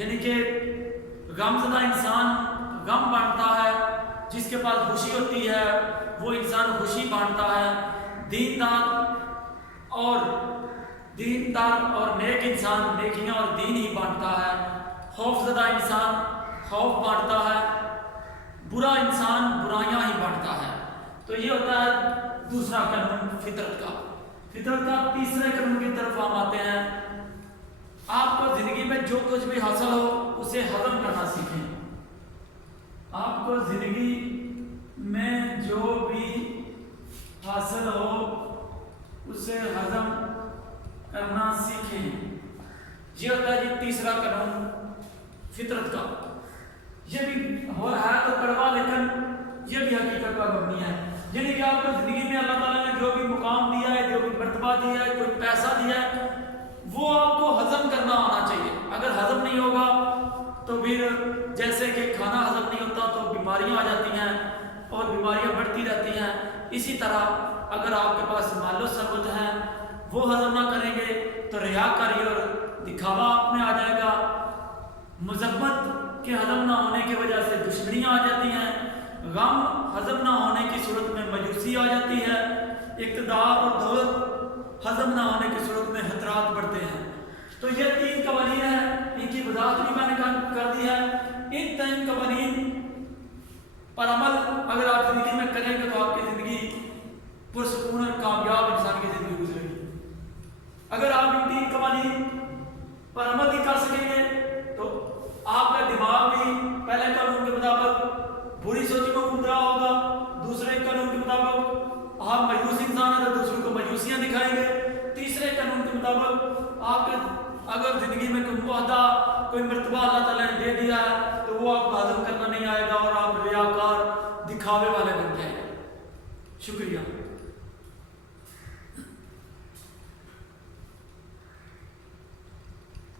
यानी कि गमज़दा इंसान गम बांटता है, जिसके पास खुशी होती है वो इंसान खुशी बांटता है। दीनदार और नेक इंसान नेकियां और दीन ही बांटता है। खौफज़दा इंसान खौफ बांटता है, बुरा इंसान बुराइयां ही बांटता है। तो ये होता है दूसरा कानून फितरत का। फितरत का तीसरे कानून की तरफ हम आते हैं। आपको जिंदगी में जो कुछ भी हासिल हो उसे हजम करना सीखें। आपको जिंदगी में जो भी हासिल हो उसे हजम करना सीखें। ये होता है जी तीसरा कानून फितरत का। ये भी हो है तो कड़वा, लेकिन ये भी हकीकत पर मबनी है। यानी कि आपको जिंदगी में अल्लाह ताला ने जो भी मुकाम दिया है, जो भी मर्तबा दिया है, कोई पैसा दिया है, वो आपको हजम करना आना चाहिए। अगर हजम नहीं होगा तो फिर जैसे कि खाना हजम नहीं होता तो बीमारियां आ जाती हैं और बीमारियां बढ़ती रहती हैं। इसी तरह अगर आपके पास मालो सरबत है, वो हजम ना करेंगे तो रियाकारी और दिखावा आप में आ जाएगा। मजम्मत के हजम ना होने की वजह से दुश्मनियां आ जाती हैं। गम हजम ना होने की सूरत में मायूसी आ जाती है। इक़्तिदार और दौलत हजम ना होने की सूरत में खतरात बढ़ते हैं। तो ये तीन कवानीन है, इनकी वजाहत भी मैंने कर दी है। इन तीन कवानीन पर अमल अगर आप जिंदगी में करेंगे तो आपकी जिंदगी पुरसकून और कामयाब इंसान की जिंदगी गुजरेगी। अगर आप इन तीन कवानीन पर अमल नहीं कर सकेंगे तो आपका दिमाग भी पहले कानून के मुताबिक बुरी सोच में घूम रहा होगा, दूसरे कानून के मुताबिक आप मायूस इंसान है तो दूसरों को मायूसियां दिखाएंगे, तीसरे कानून के मुताबिक आपके अगर जिंदगी में कोई मुआहदा कोई मर्तबा अल्लाह ताला ने दे दिया है तो वो आपको हजम करना नहीं आएगा और आप रियाकार दिखावे वाले बन जाएंगे। शुक्रिया।